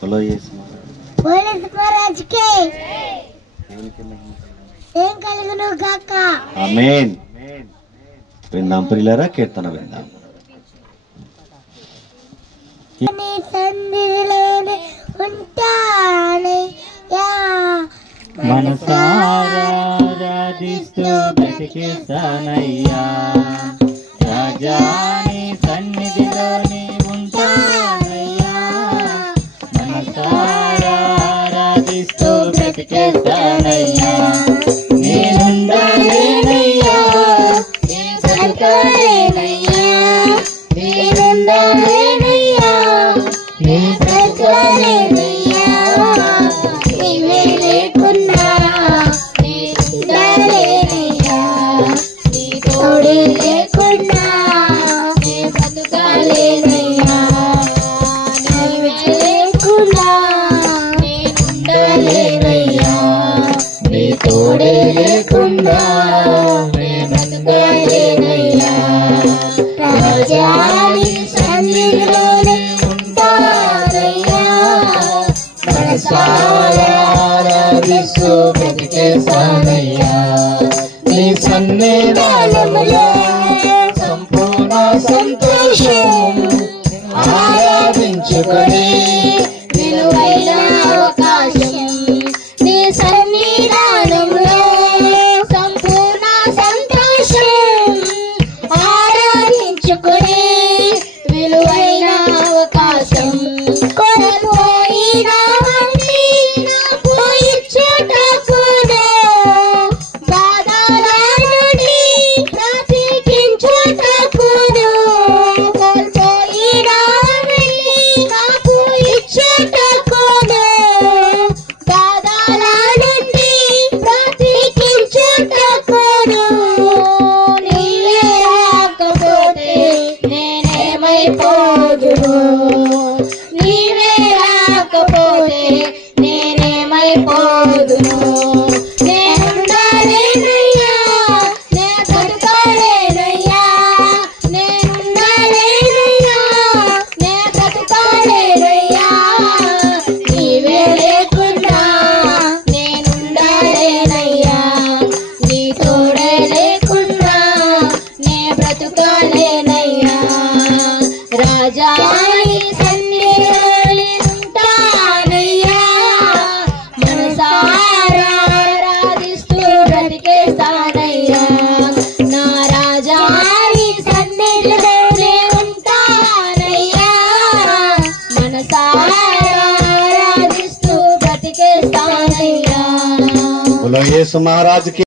बोलो యేసు మహారాజుకే ఏం కలుగును గాక. ఆమేన్. విందాం ప్రియులారా, కీర్తన విందాం. నీ సన్నిధిలోనే ఉంటానయ్యా, మనసారా ఆరాధిస్తూ బ్రతికేస్తానయ్యా. రాజా నీ సన్నిధిలోనే ఉంటానయ్యా, మనసారా ఆరాధిస్తూ బ్రతికేస్తానయ్యా. నేనుండాలేనయ్యా, నీ బ్రతకాలేనయ్యా, నేనుండాలేనయ్యా, నీ బ్రతకాలేనయ్యా. నీవే లేకున్నా నేనుండాలేనయ్యా, నీ తోడే లేకున్నా నే బ్రతకాలేనయ్యా. నీవే లేకున్నా నేనుండాలేనయ్యా, నీ తోడే లేకున్నా నే బ్రతకాలేనయ్యా. రాజా నీ సన్నిధిలోనే ఉంటానయ్యా, మనసారా ఆరాధిస్తూ బ్రతికేస్తానయ్యా. నీ సన్నిధానములో సంపూర్ణ సంతోషం ఆరాధించుకొని విలువైన అవకాశం. నీ సన్నిధానములో సంపూర్ణ సంతోషం ఆరాధించుకొని విలువైన అవకాశం. కోల్పోయినవన్నీ నాకు ఇచ్చుటకును, బాధల నుండి బ్రతికించుటకును. కోల్పోయినవన్నీ నాకు ఇచ్చుటకును, బాధల నుండి బ్రతికించుటకును. నీవే రాకపోతే నేనేమైపోదును, నీవే రాకపోతే నేనేమైపోదును. నేనుండాలేనయ్యా, నే బ్రతకాలేనయ్యా, నేనుండాలేనయ్యా, నే బ్రతకాలేనయ్యా. నీవే లేకున్నా నేనుండాలేనయ్యా, నీ తోడే లేకున్నా నే బ్రతకాలేనయ్యా. రాజా నీ సన్నిధిలోనే ఉంటానయ్యా, మనసారా ఆరాధిస్తూ బ్రతికేస్తానయ్యా. నా రాజా నీ సన్నిధిలోనే ఉంటానయ్యా, మనసారా ఆరాధిస్తూ బ్రతికేస్తానయ్యా. बोलो యేసు మహారాజుకి